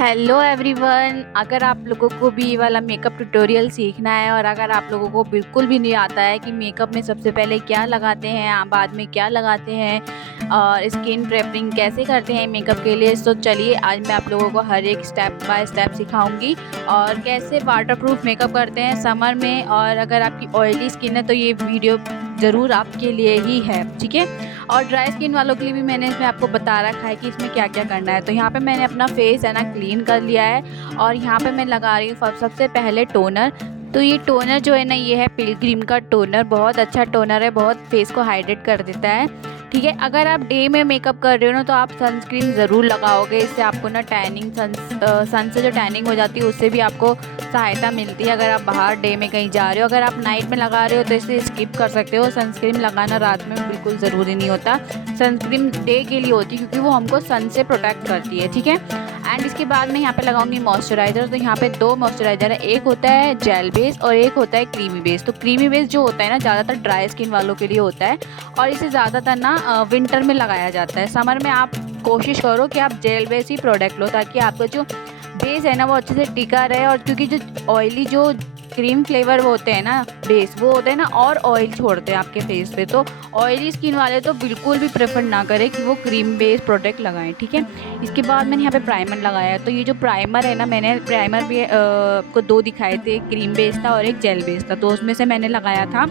Hello everyone. अगर आप लोगों को भी ये वाला मेकअप ट्यूटोरियल सीखना है और अगर आप लोगों को बिल्कुल भी नहीं आता है कि मेकअप में सबसे पहले क्या लगाते हैं बाद में क्या लगाते हैं और स्किन प्रेपरिंग कैसे करते हैं मेकअप के लिए, तो चलिए आज मैं आप लोगों को हर एक स्टेप बाय स्टेप सिखाऊंगी और कैसे वाटरप्रूफ मेकअप करते हैं समर में। और अगर आपकी ऑयली स्किन है तो ये वीडियो ज़रूर आपके लिए ही है, ठीक है। और ड्राई स्किन वालों के लिए भी मैंने इसमें आपको बता रखा है कि इसमें क्या क्या करना है। तो यहाँ पे मैंने अपना फेस है ना क्लीन कर लिया है और यहाँ पे मैं लगा रही हूँ सबसे पहले टोनर। तो ये टोनर जो है ना, ये है पिलग्रिम का टोनर। बहुत अच्छा टोनर है, बहुत फेस को हाइड्रेट कर देता है, ठीक है। अगर आप डे में मेकअप कर रहे हो ना तो आप सनस्क्रीन ज़रूर लगाओगे। इससे आपको ना टैनिंग सन से जो टैनिंग हो जाती है उससे भी आपको सहायता मिलती है। अगर आप बाहर डे में कहीं जा रहे हो, अगर आप नाइट में लगा रहे हो तो इसे स्किप कर सकते हो। सनस्क्रीन लगाना रात में बिल्कुल ज़रूरी नहीं होता। सनस्क्रीन डे के लिए होती है क्योंकि वो हमको सन से प्रोटेक्ट करती है, ठीक है। एंड इसके बाद मैं यहाँ पे लगाऊंगी मॉइस्चराइज़र। तो यहाँ पे दो मॉइस्चराइज़र है, एक होता है जेल बेस और एक होता है क्रीमी बेस। तो क्रीमी बेस जो होता है ना ज़्यादातर ड्राई स्किन वालों के लिए होता है और इसे ज़्यादातर ना विंटर में लगाया जाता है। समर में आप कोशिश करो कि आप जेल बेस ही प्रोडक्ट लो ताकि आपका जो बेस है ना वो अच्छे से टिका रहे। और क्योंकि जो ऑयली जो क्रीम फ्लेवर वो होते हैं ना बेस, वो होते हैं ना और ऑयल छोड़ते हैं आपके फेस पे। तो ऑयली स्किन वाले तो बिल्कुल भी प्रेफर ना करें कि वो क्रीम बेस प्रोडक्ट लगाएं, ठीक है। इसके बाद मैंने यहाँ पे प्राइमर लगाया है। तो ये जो प्राइमर है ना, मैंने प्राइमर भी आपको दो दिखाए थे, एक क्रीम बेस था और एक जेल बेस था। तो उसमें से मैंने लगाया था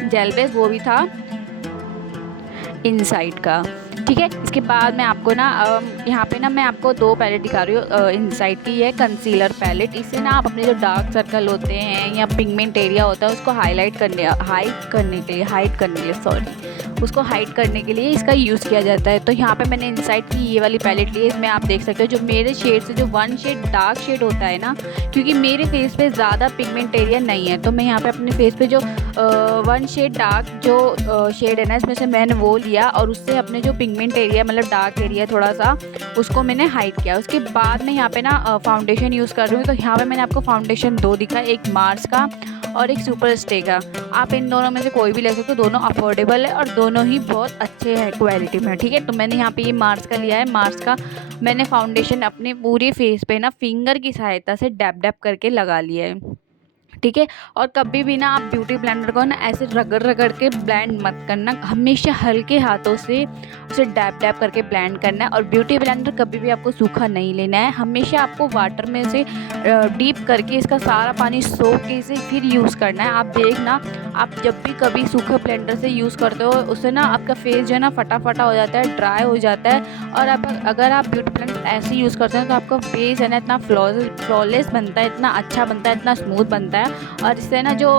जेल बेस, वो भी था इनसाइड का, ठीक है। इसके बाद मैं आपको ना यहाँ पे ना मैं आपको दो पैलेट दिखा रही हूँ इनसाइड की। है कंसीलर पैलेट। इससे ना आप अपने जो डार्क सर्कल होते हैं या पिगमेंट एरिया होता है उसको हाइड करने के लिए उसको हाइड करने के लिए इसका यूज़ किया जाता है। तो यहाँ पे मैंने इनसाइड की ये वाली पैलेट ली है। इसमें आप देख सकते हो जो मेरे शेड से जो वन शेड डार्क शेड होता है ना, क्योंकि मेरे फेस पे ज़्यादा पिगमेंट एरिया नहीं है तो मैं यहाँ पे अपने फेस पे जो वन शेड डार्क जो शेड है ना, इसमें से मैंने वो लिया और उससे अपने जो पिगमेंट एरिया मतलब डार्क एरिया थोड़ा सा उसको मैंने हाइड किया। उसके बाद मैं यहाँ पे ना फाउंडेशन यूज़ कर रही हूँ। तो यहाँ पे मैंने आपको फाउंडेशन दो दिखा, एक मार्स का और एक सुपर स्टे का। आप इन दोनों में से कोई भी ले सकते हो, दोनों अफोर्डेबल है और दोनों ही बहुत अच्छे हैं क्वालिटी में, ठीक है। तो मैंने यहाँ पे ये मार्स का लिया है। मार्स का मैंने फाउंडेशन अपने पूरे फेस पे ना फिंगर की सहायता से डैप डैप करके लगा लिया है, ठीक है। और कभी भी ना आप ब्यूटी ब्लेंडर को ना ऐसे रगड़ रगड़ के ब्लेंड मत करना, हमेशा हल्के हाथों से उसे डैप डैप करके ब्लेंड करना है। और ब्यूटी ब्लेंडर कभी भी आपको सूखा नहीं लेना है, हमेशा आपको वाटर में से डीप करके इसका सारा पानी सोख के इसे फिर यूज़ करना है। आप देखना, आप जब भी कभी सूखा ब्लेंडर से यूज़ करते हो उससे ना आपका फेस जो है ना फटाफटा हो जाता है, ड्राई हो जाता है। और अगर आप ब्यूटी ब्लेंडर ऐसे यूज़ करते हैं तो आपका फेस है ना इतना फ्लॉलेस बनता है, इतना अच्छा बनता है, इतना स्मूथ बनता है और इससे ना जो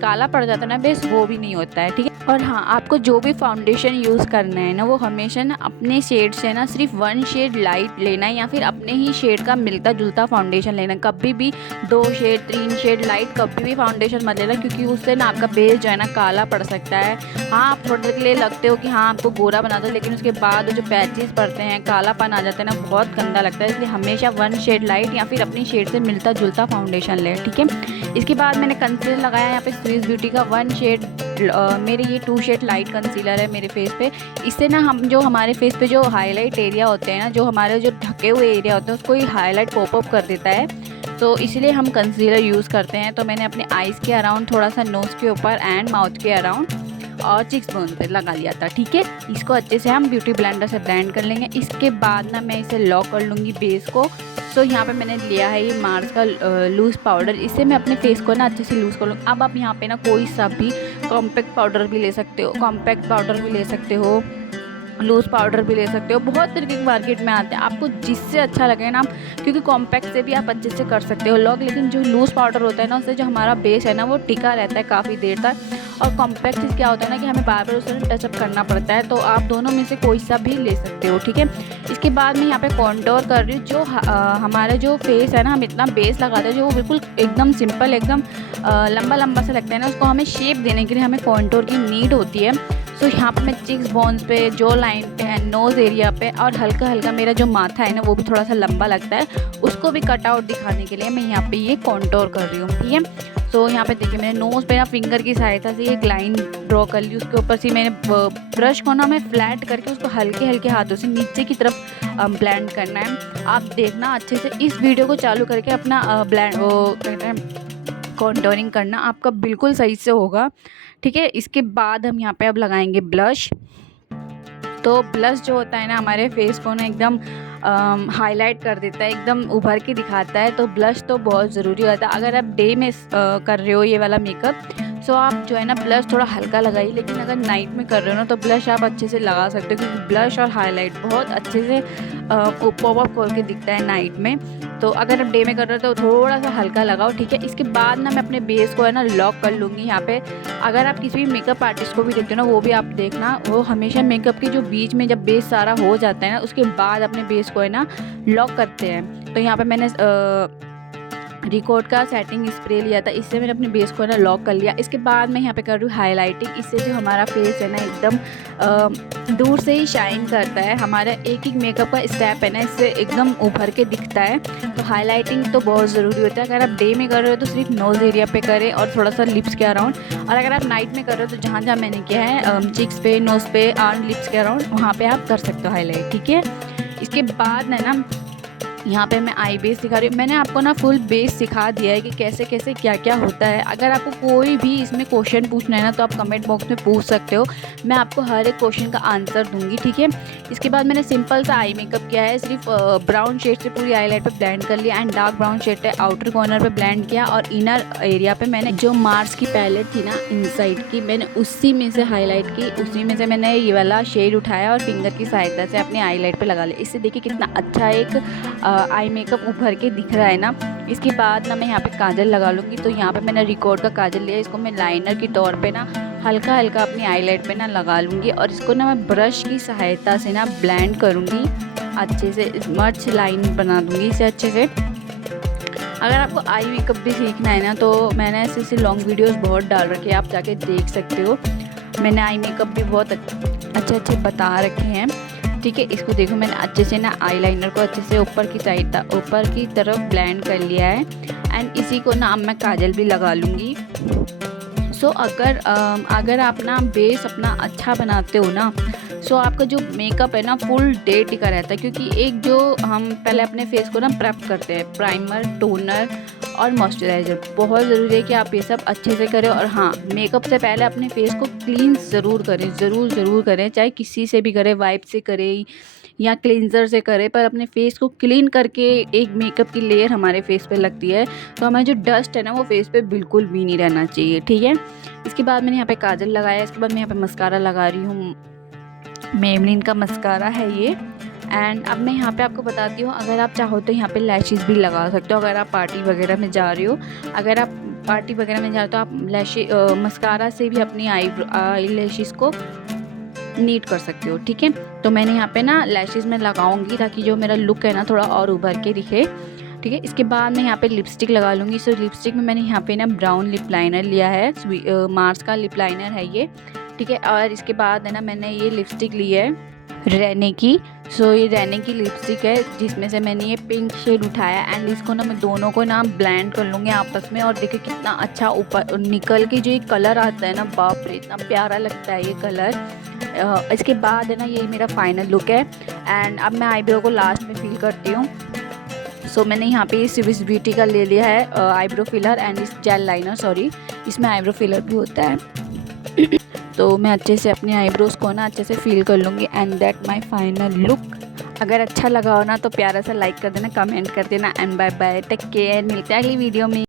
काला पड़ जाता है ना बेस, वो भी नहीं होता है, ठीक है। और हाँ, आपको जो भी फाउंडेशन यूज़ करना है ना वो हमेशा ना अपने शेड से ना सिर्फ वन शेड लाइट लेना है या फिर अपने ही शेड का मिलता जुलता फाउंडेशन लेना है। कभी भी दो शेड तीन शेड लाइट कभी भी फाउंडेशन मत लेना, क्योंकि उससे ना आपका बेस जो है ना काला पड़ सकता है। हाँ, आप थोड़ी देर के लिए लगते हो कि हाँ आपको गोरा बना दो, लेकिन उसके बाद जो पैचेस पड़ते हैं, कालापन आ जाता है ना, बहुत गंदा लगता है। इसलिए हमेशा वन शेड लाइट या फिर अपनी शेड से मिलता जुलता फाउंडेशन लें, ठीक है। इसके बाद मैंने कंसीलर लगाया यहाँ पे स्विस ब्यूटी का वन शेड। मेरे ये टू शेड लाइट कंसीलर है मेरे फेस पे। इससे ना हम जो हमारे फेस पे जो हाईलाइट एरिया होते हैं ना, जो हमारे जो ढके हुए एरिया होते हैं उसको ही हाईलाइट पॉपअप कर देता है, तो इसलिए हम कंसीलर यूज़ करते हैं। तो मैंने अपने आईज़ के अराउंड, थोड़ा सा नोज़ के ऊपर एंड माउथ के अराउंड और चिक्स बोन पे लगा लिया था, ठीक है। इसको अच्छे से हम ब्यूटी ब्लेंडर से ब्लेंड कर लेंगे। इसके बाद ना मैं इसे लॉक कर लूँगी बेस को। तो यहाँ पे मैंने लिया है ये मार्स का लूज़ पाउडर। इससे मैं अपने फेस को ना अच्छे से लूज़ कर लूँ। अब आप यहाँ पे ना कोई सा भी कॉम्पैक्ट पाउडर भी ले सकते हो, लूज़ पाउडर भी ले सकते हो। बहुत तरीके के मार्केट में आते हैं, आपको जिससे अच्छा लगे ना, क्योंकि कॉम्पैक्ट से भी आप अच्छे से कर सकते हो लॉक, लेकिन जो लूज़ पाउडर होता है ना उससे जो हमारा बेस है ना वो टिका रहता है काफ़ी देर तक। और कॉम्पैक्ट चीज़ क्या होता है ना कि हमें बार बार उसे टचअप करना पड़ता है। तो आप दोनों में से कोई सा भी ले सकते हो, ठीक है। इसके बाद मैं यहाँ पे कॉन्टोर कर रही हूँ। जो हमारा जो फेस है ना, हम इतना बेस लगाते हैं जो वो बिल्कुल एकदम सिंपल, एकदम लंबा लंबा सा लगता है ना, उसको हमें शेप देने के लिए हमें कॉन्टोर की नीड होती है। सो यहाँ पे मैं चिक्स बोन्स पे, जो लाइन पे है, नोज़ एरिया पे और हल्का हल्का मेरा जो माथा है ना वो भी थोड़ा सा लंबा लगता है, उसको भी कट आउट दिखाने के लिए मैं यहाँ पे ये कॉन्टोर कर रही हूँ, ठीक है। तो यहाँ पे देखिए मैंने नोज़ पे ना फिंगर की सहायता से एक लाइन ड्रॉ कर ली। उसके ऊपर से मैंने ब्रश को ना मैं फ्लैट करके उसको हल्के हल्के हाथों से नीचे की तरफ ब्लेंड करना है। आप देखना अच्छे से इस वीडियो को चालू करके अपना ब्लेंड वो कहते हैं कॉन्टोरिंग करना आपका बिल्कुल सही से होगा, ठीक है। इसके बाद हम यहाँ पे अब लगाएंगे ब्लश। तो ब्लश जो होता है ना हमारे फेस को ना एकदम हाईलाइट कर देता है, एकदम उभर के दिखाता है। तो ब्लश तो बहुत ज़रूरी होता है। अगर आप डे में कर रहे हो ये वाला मेकअप, सो आप जो है ना ब्लश थोड़ा हल्का लगाइए, लेकिन अगर नाइट में कर रहे हो ना तो ब्लश आप अच्छे से लगा सकते हो, क्योंकि ब्लश और हाईलाइट बहुत अच्छे से पॉप अप करके दिखता है नाइट में। तो अगर आप डे में कर रहे हो तो थोड़ा सा हल्का लगाओ, ठीक है। इसके बाद ना मैं अपने बेस को है ना लॉक कर लूँगी यहाँ पे। अगर आप किसी भी मेकअप आर्टिस्ट को भी देखते हो ना, वो भी आप देखना, वो हमेशा मेकअप के जो बीच में जब बेस सारा हो जाता है ना, उसके बाद अपने बेस को है ना लॉक करते हैं। तो यहाँ पे मैंने रिकॉर्ड का सेटिंग स्प्रे लिया था, इससे मैंने अपने बेस को है ना लॉक कर लिया। इसके बाद मैं यहाँ पे कर रही हूँ हाईलाइटिंग। इससे जो हमारा फेस है ना एकदम दूर से ही शाइन करता है। हमारा एक एक मेकअप का स्टेप है ना इससे एकदम उभर के दिखता है। तो हाईलाइटिंग तो बहुत ज़रूरी होता है। अगर आप डे में कर रहे हो तो सिर्फ नोज़ एरिया पे करें और थोड़ा सा लिप्स के अराउंड, और अगर आप नाइट में कर रहे हो तो जहाँ जहाँ मैंने किया है चिक्स पे, नोज़ पे और लिप्स के अराउंड, वहाँ पर आप कर सकते हो हाईलाइट, ठीक है। इसके बाद है ना यहाँ पे मैं आई बेस सिखा रही हूँ। मैंने आपको ना फुल बेस सिखा दिया है कि कैसे कैसे क्या क्या होता है। अगर आपको कोई भी इसमें क्वेश्चन पूछना है ना तो आप कमेंट बॉक्स में पूछ सकते हो, मैं आपको हर एक क्वेश्चन का आंसर दूंगी, ठीक है। इसके बाद मैंने सिंपल सा आई मेकअप किया है, सिर्फ ब्राउन शेड से पूरी आईलाइट पे ब्लेंड कर लिया एंड डार्क ब्राउन शेड पे आउटर कॉर्नर पे ब्लेंड किया, और इनर एरिया पे मैंने जो मार्स की पैलेट थी ना इनसाइड की, मैंने उसी में से हाईलाइट की, उसी में से मैंने ये वाला शेड उठाया और फिंगर की सहायता से अपनी आईलाइट पे लगा लिया। इससे देखिए कितना अच्छा एक आई मेकअप भर के दिख रहा है ना। इसके बाद ना मैं यहाँ पे काजल लगा लूँगी। तो यहाँ पे मैंने रिकॉर्ड का काजल लिया, इसको मैं लाइनर के तौर पे ना हल्का हल्का अपनी आईलाइट पे ना लगा लूँगी, और इसको ना मैं ब्रश की सहायता से ना ब्लेंड करूँगी अच्छे से, स्मच लाइन बना दूँगी इसे अच्छे से। अगर आपको आई मेकअप भी सीखना है ना तो मैंने ऐसे लॉन्ग वीडियोज़ बहुत डाल रखे हैं, आप जाके देख सकते हो। मैंने आई मेकअप भी बहुत अच्छे अच्छे बता रखे हैं, ठीक है। इसको देखो मैंने अच्छे से ना आईलाइनर को अच्छे से ऊपर की साइड ऊपर की तरफ ब्लेंड कर लिया है, एंड इसी को ना अब मैं काजल भी लगा लूँगी। सो अगर आप ना बेस अपना अच्छा बनाते हो ना, सो आपका जो मेकअप है ना फुल डे टिका रहता है, क्योंकि एक जो हम पहले अपने फेस को ना प्रेप करते हैं, प्राइमर, टोनर और मॉइस्चराइज़र, बहुत ज़रूरी है कि आप ये सब अच्छे से करें। और हाँ, मेकअप से पहले अपने फेस को क्लीन ज़रूर करें, ज़रूर करें, चाहे किसी से भी करें, वाइप से करें या क्लींजर से करें, पर अपने फेस को क्लीन करके एक मेकअप की लेयर हमारे फेस पे लगती है, तो हमारा जो डस्ट है ना वो फेस पे बिल्कुल भी नहीं रहना चाहिए, ठीक है। इसके बाद मैंने यहाँ पे काजल लगाया, इसके बाद मैं यहाँ पे मस्कारा लगा रही हूँ, मेबलिन का मस्कारा है ये। एंड अब मैं यहाँ पे आपको बताती हूँ, अगर आप चाहो तो यहाँ पे लैशेस भी लगा सकते हो। अगर आप पार्टी वगैरह में जा रहे हो, अगर आप पार्टी वगैरह में जा रहे हो तो आप मस्कारा से भी अपनी आई लैशेस को नीट कर सकते हो, ठीक है। तो मैंने यहाँ पे ना लैशेस में लगाऊंगी ताकि जो मेरा लुक है ना थोड़ा और उभर के दिखे, ठीक है। इसके बाद मैं यहाँ पे लिपस्टिक लगा लूँगी। सो लिपस्टिक में मैंने यहाँ पे ना ब्राउन लिप लाइनर लिया है, मार्स का लिप लाइनर है ये, ठीक है। और इसके बाद है ना मैंने ये लिपस्टिक ली है रेने की। सो ये रेने की लिपस्टिक है, जिसमें से मैंने ये पिंक शेड उठाया, एंड इसको ना मैं दोनों को ना ब्लेंड कर लूँगी आपस में। और देखिए कितना अच्छा ऊपर निकल के जो ये कलर आता है ना, बाप रे इतना प्यारा लगता है ये कलर। इसके बाद है ना ये मेरा फाइनल लुक है, एंड अब मैं आईब्रो को लास्ट में फिल करती हूँ। सो मैंने यहाँ पे स्विस ब्यूटी का ले लिया है आईब्रो फिलर एंड इस जेल लाइनर, सॉरी इसमें आईब्रो फिलर भी होता है। तो मैं अच्छे से अपनी आईब्रोज़ को ना अच्छे से फिल कर लूँगी, and that my final look. अगर अच्छा लगा हो ना तो प्यारा सा लाइक कर देना, कमेंट कर देना, and bye bye, take care, मिलते हैं अगली वीडियो में।